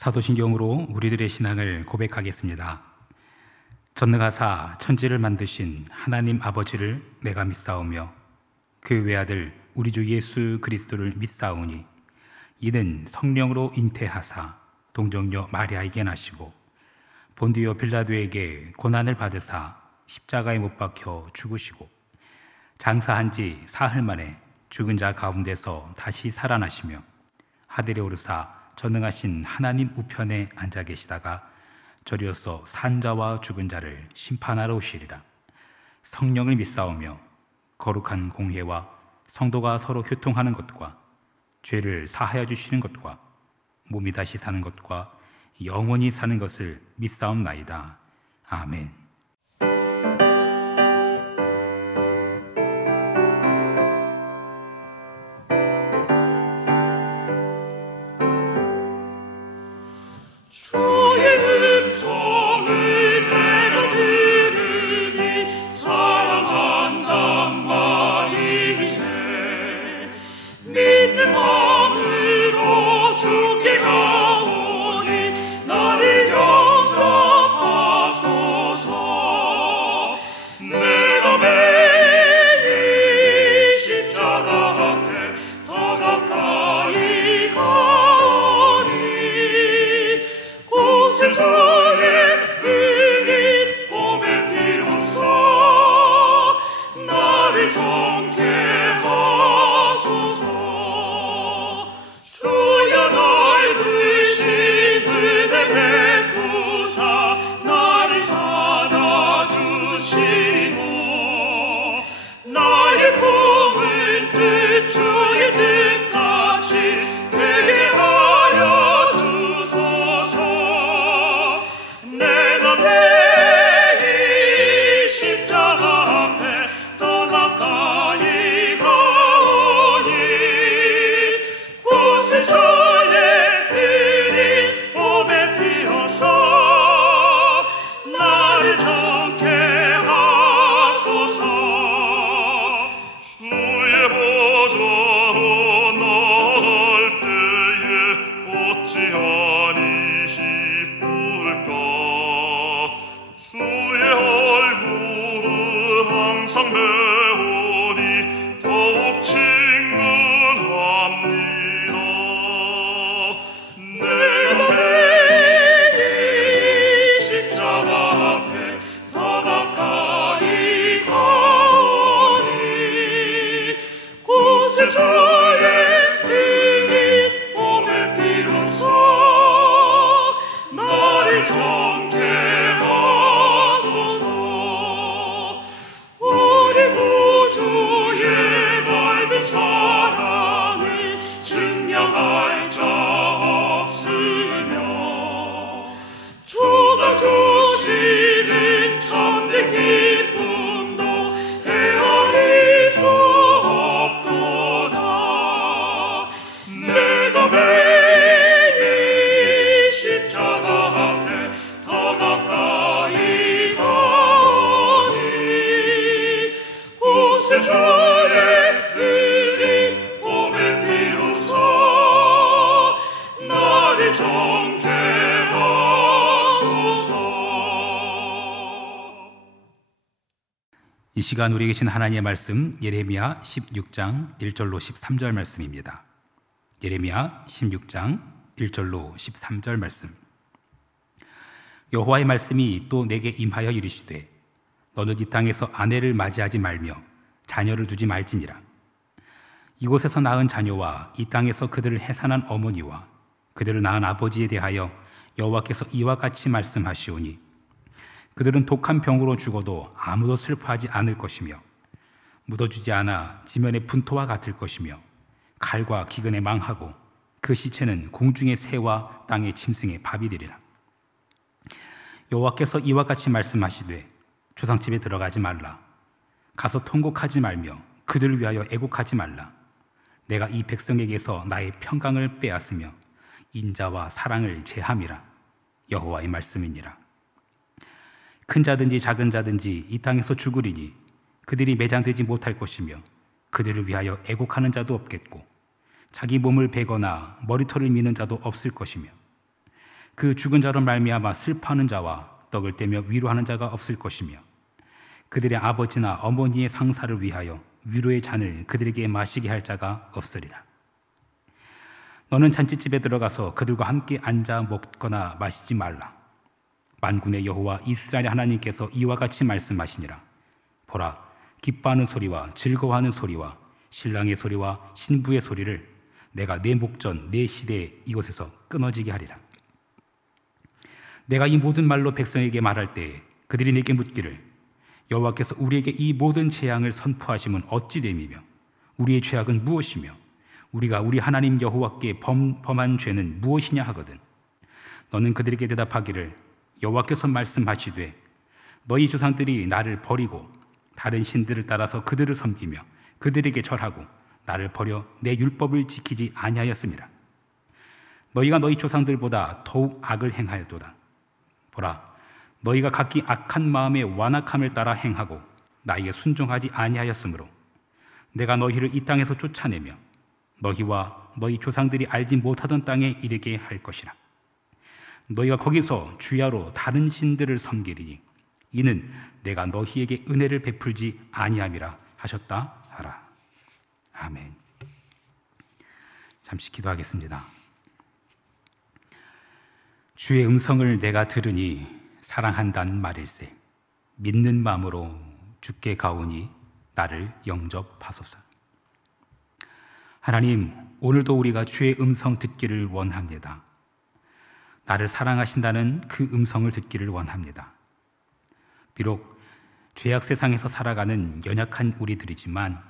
사도신경으로 우리들의 신앙을 고백하겠습니다. 전능하사 천지를 만드신 하나님 아버지를 내가 믿사오며 그 외아들 우리 주 예수 그리스도를 믿사오니 이는 성령으로 잉태하사 동정녀 마리아에게 나시고 본디오 빌라도에게 고난을 받으사 십자가에 못 박혀 죽으시고 장사한 지 사흘 만에 죽은 자 가운데서 다시 살아나시며 하늘에 오르사 전능하신 하나님 우편에 앉아 계시다가 저리로서 산자와 죽은 자를 심판하러 오시리라. 성령을 믿사오며 거룩한 공회와 성도가 서로 교통하는 것과 죄를 사하여 주시는 것과 몸이 다시 사는 것과 영원히 사는 것을 믿사옵나이다. 아멘. 이 시간 우리에게 주신 하나님의 말씀 예레미야 16장 1절로 13절 말씀입니다. 예레미야 16장 1절로 13절 말씀. 여호와의 말씀이 또 내게 임하여 이르시되 너는 이 땅에서 아내를 맞이하지 말며 자녀를 두지 말지니라. 이곳에서 낳은 자녀와 이 땅에서 그들을 해산한 어머니와 그들을 낳은 아버지에 대하여 여호와께서 이와 같이 말씀하시오니 그들은 독한 병으로 죽어도 아무도 슬퍼하지 않을 것이며 묻어주지 않아 지면의 분토와 같을 것이며 칼과 기근에 망하고 그 시체는 공중의 새와 땅의 짐승의 밥이 되리라. 여호와께서 이와 같이 말씀하시되 조상집에 들어가지 말라. 가서 통곡하지 말며 그들을 위하여 애곡하지 말라. 내가 이 백성에게서 나의 평강을 빼앗으며 인자와 사랑을 제함이라. 여호와의 말씀이니라. 큰 자든지 작은 자든지 이 땅에서 죽으리니 그들이 매장되지 못할 것이며 그들을 위하여 애곡하는 자도 없겠고 자기 몸을 베거나 머리털을 미는 자도 없을 것이며 그 죽은 자로 말미암아 슬퍼하는 자와 떡을 떼며 위로하는 자가 없을 것이며 그들의 아버지나 어머니의 상사를 위하여 위로의 잔을 그들에게 마시게 할 자가 없으리라. 너는 잔치집에 들어가서 그들과 함께 앉아 먹거나 마시지 말라. 만군의 여호와 이스라엘 하나님께서 이와 같이 말씀하시니라. 보라, 기뻐하는 소리와 즐거워하는 소리와 신랑의 소리와 신부의 소리를 내가 내 목전 내 시대에 이곳에서 끊어지게 하리라. 내가 이 모든 말로 백성에게 말할 때에 그들이 내게 묻기를 여호와께서 우리에게 이 모든 재앙을 선포하심은 어찌 됨이며 우리의 죄악은 무엇이며 우리가 우리 하나님 여호와께 범한 죄는 무엇이냐 하거든. 너는 그들에게 대답하기를 여호와께서 말씀하시되 너희 조상들이 나를 버리고 다른 신들을 따라서 그들을 섬기며 그들에게 절하고 나를 버려 내 율법을 지키지 아니하였음이라. 너희가 너희 조상들보다 더욱 악을 행하였도다. 보라, 너희가 각기 악한 마음의 완악함을 따라 행하고 나에게 순종하지 아니하였으므로 내가 너희를 이 땅에서 쫓아내며 너희와 너희 조상들이 알지 못하던 땅에 이르게 할 것이라. 너희가 거기서 주야로 다른 신들을 섬기리니 이는 내가 너희에게 은혜를 베풀지 아니함이라 하셨다 하라. 아멘. 잠시 기도하겠습니다. 주의 음성을 내가 들으니 사랑한다는 말일세. 믿는 마음으로 주께 가오니 나를 영접하소서. 하나님, 오늘도 우리가 주의 음성 듣기를 원합니다. 나를 사랑하신다는 그 음성을 듣기를 원합니다. 비록 죄악 세상에서 살아가는 연약한 우리들이지만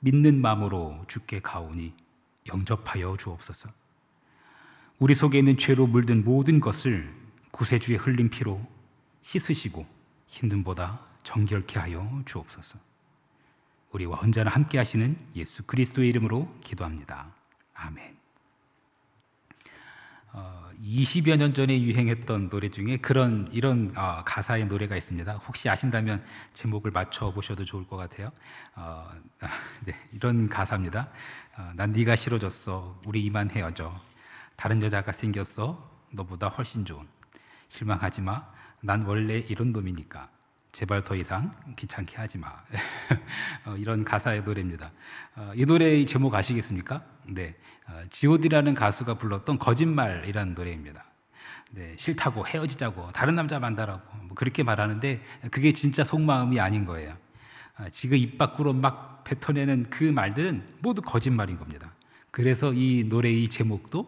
믿는 마음으로 주께 가오니 영접하여 주옵소서. 우리 속에 있는 죄로 물든 모든 것을 구세주의 흘린 피로 씻으시고 흰 눈보다 정결케 하여 주옵소서. 우리와 언제나 함께 하시는 예수 그리스도의 이름으로 기도합니다. 아멘. 20여 년 전에 유행했던 노래 중에 이런 가사의 노래가 있습니다. 혹시 아신다면 제목을 맞춰보셔도 좋을 것 같아요. 네, 이런 가사입니다. 난 네가 싫어졌어, 우리 이만 헤어져. 다른 여자가 생겼어, 너보다 훨씬 좋은. 실망하지 마, 난 원래 이런 놈이니까. 제발 더 이상 귀찮게 하지 마. 이런 가사의 노래입니다. 이 노래의 제목 아시겠습니까? 네, G.O.D라는 가수가 불렀던 거짓말이라는 노래입니다. 네, 싫다고 헤어지자고 다른 남자 만나라고 뭐 그렇게 말하는데 그게 진짜 속마음이 아닌 거예요. 지금 입 밖으로 막 뱉어내는 그 말들은 모두 거짓말인 겁니다. 그래서 이 노래의 제목도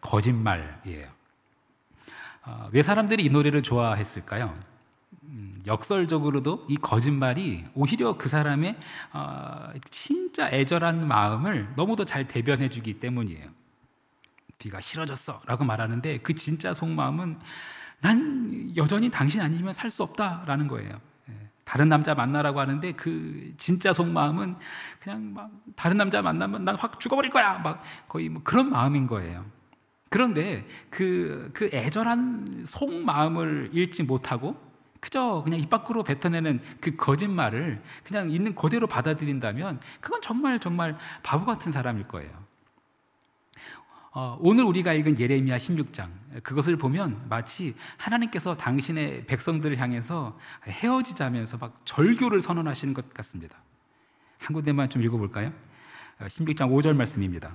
거짓말이에요. 왜 사람들이 이 노래를 좋아했을까요? 역설적으로도 이 거짓말이 오히려 그 사람의 진짜 애절한 마음을 너무도 잘 대변해 주기 때문이에요. 네가 싫어졌어 라고 말하는데 그 진짜 속마음은 난 여전히 당신 아니면 살 수 없다라는 거예요. 다른 남자 만나라고 하는데 그 진짜 속마음은 그냥 막 다른 남자 만나면 난 확 죽어버릴 거야, 막 거의 뭐 그런 마음인 거예요. 그런데 그 애절한 속마음을 읽지 못하고 그저 그냥 입 밖으로 뱉어내는 그 거짓말을 그냥 있는 그대로 받아들인다면 그건 정말 바보 같은 사람일 거예요. 오늘 우리가 읽은 예레미야 16장 그것을 보면 마치 하나님께서 당신의 백성들을 향해서 헤어지자면서 막 절교를 선언하시는 것 같습니다. 한 군데만 좀 읽어볼까요? 16장 5절 말씀입니다.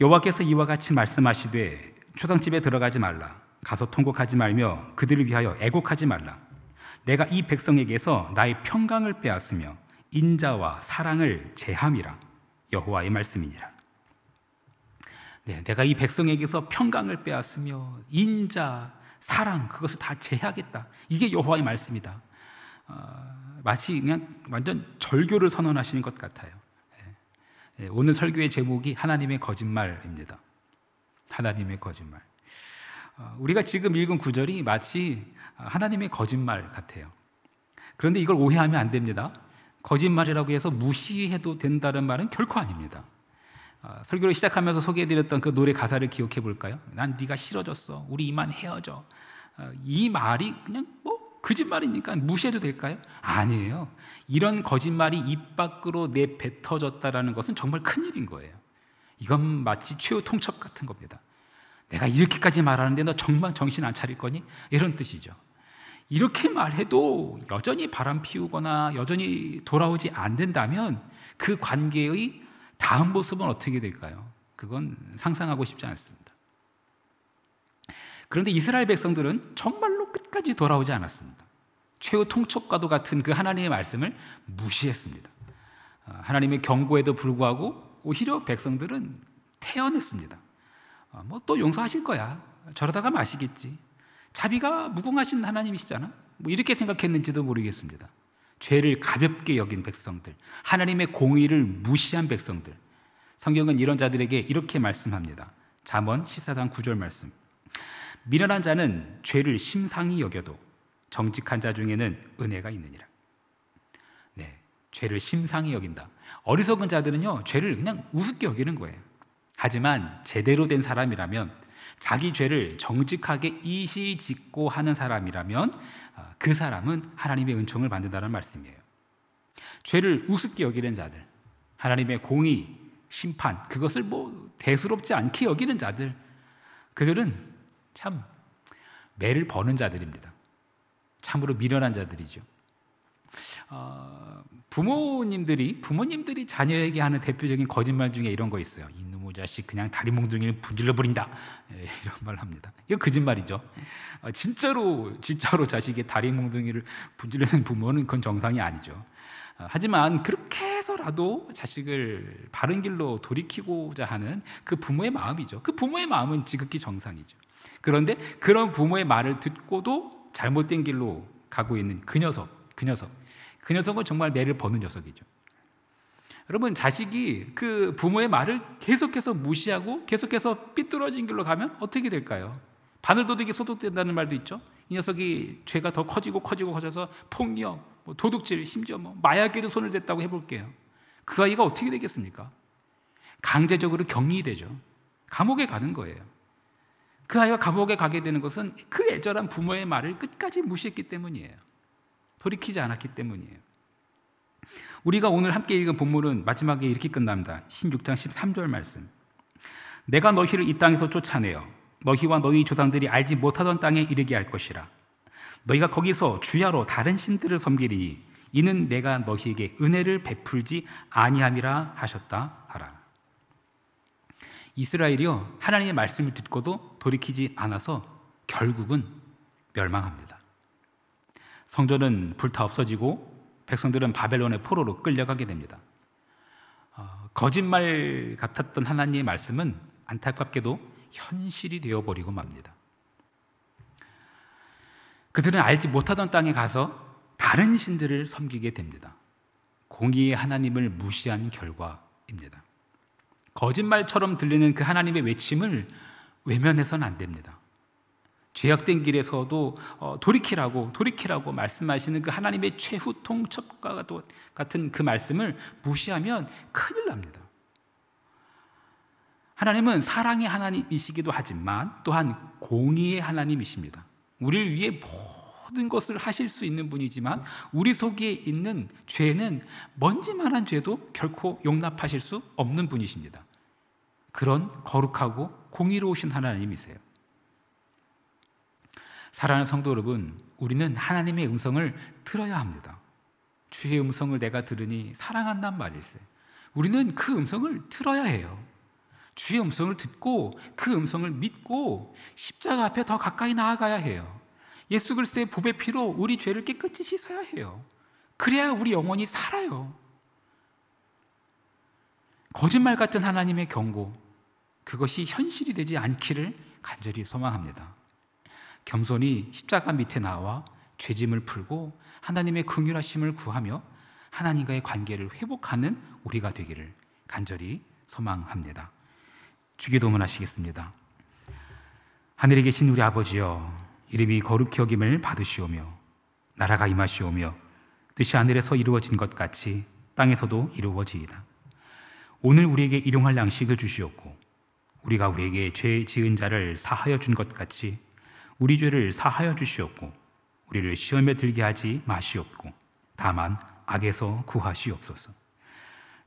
여호와께서 이와 같이 말씀하시되 초상집에 들어가지 말라. 가서 통곡하지 말며 그들을 위하여 애곡하지 말라. 내가 이 백성에게서 나의 평강을 빼앗으며 인자와 사랑을 제함이라. 여호와의 말씀이니라. 네, 내가 이 백성에게서 평강을 빼앗으며 인자, 사랑 그것을 다 제하겠다. 이게 여호와의 말씀이다. 마치 그냥 완전 절교를 선언하시는 것 같아요. 오늘 설교의 제목이 하나님의 거짓말입니다. 하나님의 거짓말. 우리가 지금 읽은 구절이 마치 하나님의 거짓말 같아요. 그런데 이걸 오해하면 안 됩니다. 거짓말이라고 해서 무시해도 된다는 말은 결코 아닙니다. 설교를 시작하면서 소개해드렸던 그 노래 가사를 기억해 볼까요? 난 네가 싫어졌어, 우리 이만 헤어져. 이 말이 그냥 뭐 거짓말이니까 무시해도 될까요? 아니에요. 이런 거짓말이 입 밖으로 내뱉어졌다는 것은 정말 큰일인 거예요. 이건 마치 최후 통첩 같은 겁니다. 내가 이렇게까지 말하는데 너 정말 정신 안 차릴 거니? 이런 뜻이죠. 이렇게 말해도 여전히 바람 피우거나 여전히 돌아오지 않는다면 그 관계의 다음 모습은 어떻게 될까요? 그건 상상하고 싶지 않습니다. 그런데 이스라엘 백성들은 정말로 끝까지 돌아오지 않았습니다. 최후 통첩과도 같은 그 하나님의 말씀을 무시했습니다. 하나님의 경고에도 불구하고 오히려 백성들은 태연했습니다. 뭐 또 용서하실 거야. 저러다가 마시겠지. 자비가 무궁하신 하나님이시잖아. 뭐 이렇게 생각했는지도 모르겠습니다. 죄를 가볍게 여긴 백성들, 하나님의 공의를 무시한 백성들. 성경은 이런 자들에게 이렇게 말씀합니다. 잠언 14장 9절 말씀. 미련한 자는 죄를 심상히 여겨도 정직한 자 중에는 은혜가 있느니라. 네, 죄를 심상히 여긴다. 어리석은 자들은요, 죄를 그냥 우습게 여기는 거예요. 하지만 제대로 된 사람이라면, 자기 죄를 정직하게 이시짓고 하는 사람이라면 그 사람은 하나님의 은총을 받는다는 말씀이에요. 죄를 우습게 여기는 자들, 하나님의 공의, 심판, 그것을 뭐 대수롭지 않게 여기는 자들, 그들은 참 매를 버는 자들입니다. 참으로 미련한 자들이죠. 부모님들이 자녀에게 하는 대표적인 거짓말 중에 이런 거 있어요. 이놈의 자식 그냥 다리 몽둥이를 분질러 버린다, 이런 말 합니다. 이거 거짓말이죠. 진짜로 자식의 다리 몽둥이를 분질르는 부모는 그건 정상이 아니죠. 하지만 그렇게 해서라도 자식을 바른 길로 돌이키고자 하는 그 부모의 마음이죠. 그 부모의 마음은 지극히 정상이죠. 그런데 그런 부모의 말을 듣고도 잘못된 길로 가고 있는 그 녀석은 정말 매를 버는 녀석이죠. 여러분, 자식이 그 부모의 말을 계속해서 무시하고 계속해서 삐뚤어진 길로 가면 어떻게 될까요? 바늘도둑이 소독된다는 말도 있죠. 이 녀석이 죄가 더 커져서 폭력, 도둑질, 심지어 마약에도 손을 댔다고 해볼게요. 그 아이가 어떻게 되겠습니까? 강제적으로 격리되죠. 감옥에 가는 거예요. 그 아이가 감옥에 가게 되는 것은 그 애절한 부모의 말을 끝까지 무시했기 때문이에요. 돌이키지 않았기 때문이에요. 우리가 오늘 함께 읽은 본문은 마지막에 이렇게 끝납니다. 16장 13절 말씀. 내가 너희를 이 땅에서 쫓아내어 너희와 너희 조상들이 알지 못하던 땅에 이르게 할 것이라. 너희가 거기서 주야로 다른 신들을 섬기리니 이는 내가 너희에게 은혜를 베풀지 아니함이라 하셨다 하라. 이스라엘이요, 하나님의 말씀을 듣고도 돌이키지 않아서 결국은 멸망합니다. 성전은 불타 없어지고 백성들은 바벨론의 포로로 끌려가게 됩니다. 거짓말 같았던 하나님의 말씀은 안타깝게도 현실이 되어버리고 맙니다. 그들은 알지 못하던 땅에 가서 다른 신들을 섬기게 됩니다. 공의의 하나님을 무시한 결과입니다. 거짓말처럼 들리는 그 하나님의 외침을 외면해서는 안 됩니다. 죄악된 길에서도 돌이키라고 말씀하시는 그 하나님의 최후 통첩과 같은 그 말씀을 무시하면 큰일 납니다. 하나님은 사랑의 하나님이시기도 하지만 또한 공의의 하나님이십니다. 우리를 위해 모든 것을 하실 수 있는 분이지만 우리 속에 있는 죄는 먼지만한 죄도 결코 용납하실 수 없는 분이십니다. 그런 거룩하고 공의로우신 하나님이세요. 사랑하는 성도 여러분, 우리는 하나님의 음성을 들어야 합니다. 주의 음성을 내가 들으니 사랑한단 말일세. 우리는 그 음성을 들어야 해요. 주의 음성을 듣고 그 음성을 믿고 십자가 앞에 더 가까이 나아가야 해요. 예수 그리스도의 보배 피로 우리 죄를 깨끗이 씻어야 해요. 그래야 우리 영혼이 살아요. 거짓말 같은 하나님의 경고, 그것이 현실이 되지 않기를 간절히 소망합니다. 겸손히 십자가 밑에 나와 죄짐을 풀고 하나님의 긍휼하심을 구하며 하나님과의 관계를 회복하는 우리가 되기를 간절히 소망합니다. 주기도문 하시겠습니다. 하늘에 계신 우리 아버지여, 이름이 거룩히 여김을 받으시오며 나라가 임하시오며 뜻이 하늘에서 이루어진 것 같이 땅에서도 이루어지이다. 오늘 우리에게 일용할 양식을 주시옵고 우리가 우리에게 죄 지은 자를 사하여 준 것 같이 우리 죄를 사하여 주시옵고 우리를 시험에 들게 하지 마시옵고 다만 악에서 구하시옵소서.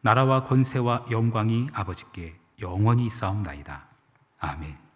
나라와 권세와 영광이 아버지께 영원히 있사옵나이다. 아멘.